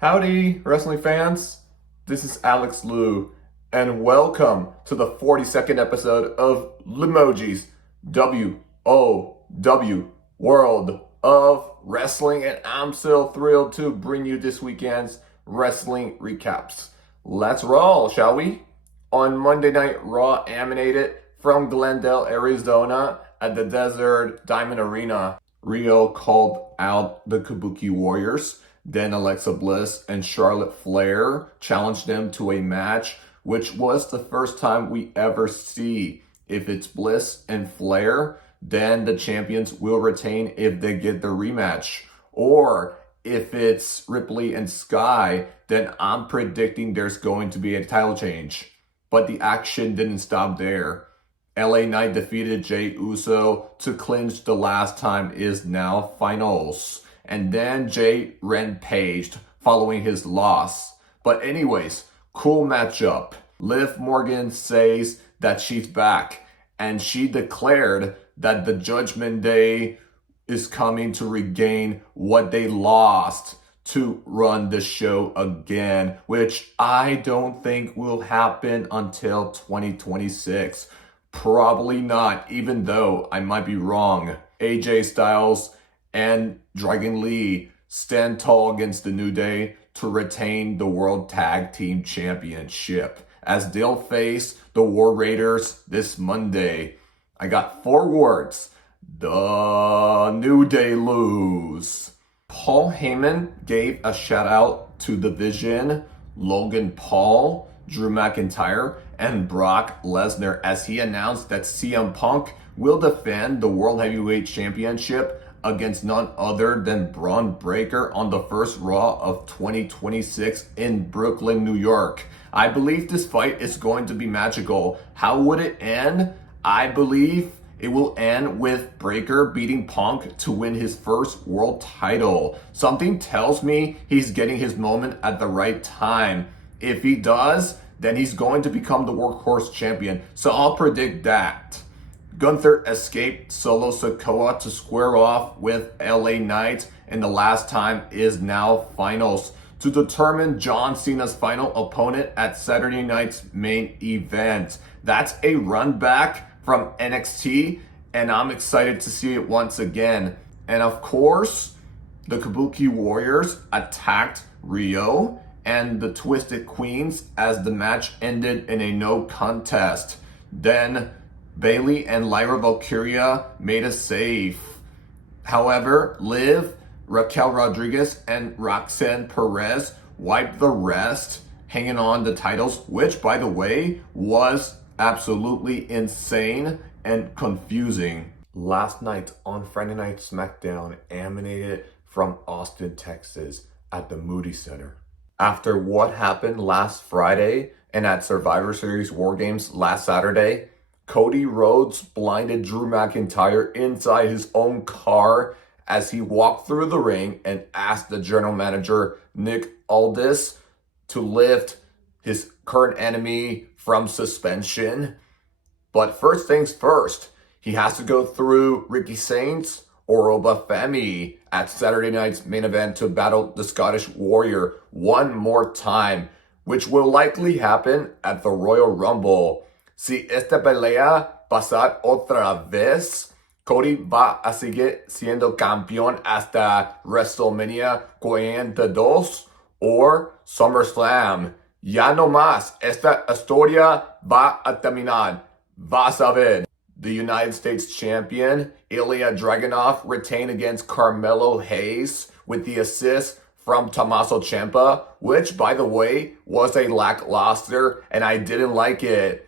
Howdy, wrestling fans. This is Alex Liu, and welcome to the 42nd episode of Limojis WOW World of Wrestling, and I'm so thrilled to bring you this weekend's wrestling recaps. Let's roll, shall we? On Monday Night Raw emanated from Glendale, Arizona at the Desert Diamond Arena. Rio called out the Kabuki Warriors. Then Alexa Bliss and Charlotte Flair challenged them to a match, which was the first time we ever see. If it's Bliss and Flair, then the champions will retain if they get the rematch. Or if it's Ripley and Sky, then I'm predicting there's going to be a title change. But the action didn't stop there. LA Knight defeated Jey Uso to clinch the last time is now finals. And then Jay rampaged following his loss. But anyways, cool matchup. Liv Morgan says that she's back. And she declared that the Judgment Day is coming to regain what they lost to run the show again, which I don't think will happen until 2026. Probably not, even though I might be wrong. AJ Styles and Dragon Lee stand tall against the New Day to retain the World Tag Team Championship as they'll face the War Raiders this Monday. I got 4 words. The New Day lose. Paul Heyman gave a shout out to the Vision, Logan Paul, Drew McIntyre, and Brock Lesnar as he announced that CM Punk will defend the World Heavyweight Championship against none other than Braun Breaker on the first Raw of 2026 in Brooklyn, New York. I believe this fight is going to be magical. How would it end? I believe it will end with Breaker beating Punk to win his first world title. Something tells me he's getting his moment at the right time. If he does, then he's going to become the workhorse champion. So I'll predict that. Gunther escaped Solo Sikoa to square off with LA Knight, and the last time is now finals to determine John Cena's final opponent at Saturday night's main event. That's a run back from NXT, and I'm excited to see it once again. And of course, the Kabuki Warriors attacked Rio and the Twisted Queens as the match ended in a no contest. Then Bayley and Lyra Valkyria made a save. However, Liv, Raquel Rodriguez, and Roxanne Perez wiped the rest, hanging on the titles, which, by the way, was absolutely insane and confusing. Last night on Friday Night SmackDown emanated from Austin, Texas at the Moody Center. After what happened last Friday and at Survivor Series Wargames last Saturday, Cody Rhodes blinded Drew McIntyre inside his own car as he walked through the ring and asked the general manager, Nick Aldis, to lift his current enemy from suspension. But first things first, he has to go through Ricky Saints or Obafemi at Saturday night's main event to battle the Scottish Warrior one more time, which will likely happen at the Royal Rumble. Si esta pelea pasar otra vez, Cody va a seguir siendo campeón hasta WrestleMania 42 or SummerSlam. Ya no más, esta historia va a terminar. Vas a ver. The United States champion, Ilya Dragunov, retained against Carmelo Hayes with the assist from Tommaso Ciampa, which, by the way, was a lackluster, and I didn't like it.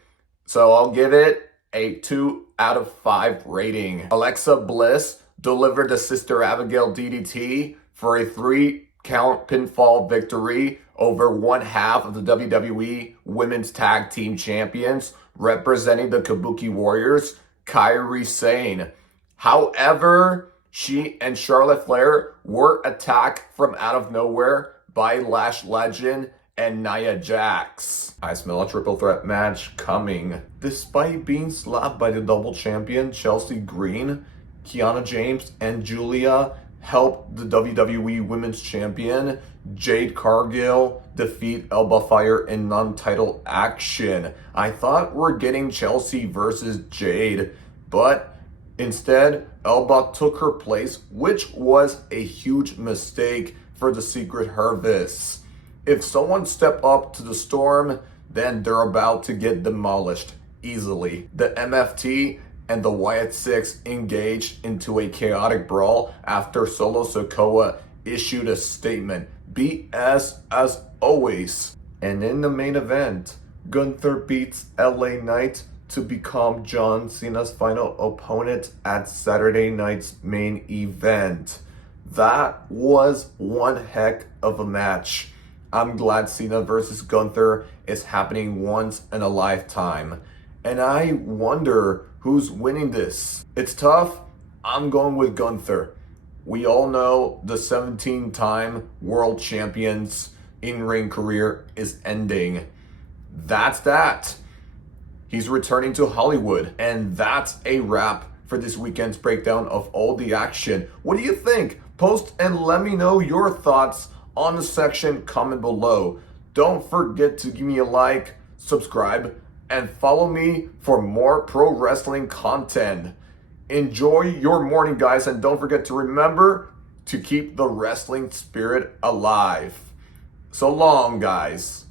So I'll give it a 2 out of 5 rating. Alexa Bliss delivered the Sister Abigail DDT for a 3-count pinfall victory over one half of the WWE Women's Tag Team Champions, representing the Kabuki Warriors, Kairi Sane. However, she and Charlotte Flair were attacked from out of nowhere by Lash Legend and Nia Jax. I smell a triple threat match coming. Despite being slapped by the double champion Chelsea Green, Kiana James and Julia helped the WWE Women's Champion Jade Cargill defeat Elba Fire in non-title action. I thought we're getting Chelsea versus Jade, but instead, Elba took her place, which was a huge mistake for the Secret Harvest. If someone step up to the storm, then they're about to get demolished easily. The MFT and the Wyatt Six engaged into a chaotic brawl after Solo Sikoa issued a statement. BS as always. And in the main event, Gunther beats LA Knight to become John Cena's final opponent at Saturday night's main event. That was one heck of a match. I'm glad Cena versus Gunther is happening once in a lifetime. And I wonder who's winning this. It's tough. I'm going with Gunther. We all know the 17-time world champion's in-ring career is ending. That's that. He's returning to Hollywood. And that's a wrap for this weekend's breakdown of all the action. What do you think? Post and let me know your thoughts on the section comment below. Don't forget to give me a like, subscribe, and follow me for more pro wrestling content. Enjoy your morning, guys, and don't forget to remember to keep the wrestling spirit alive. So long, guys.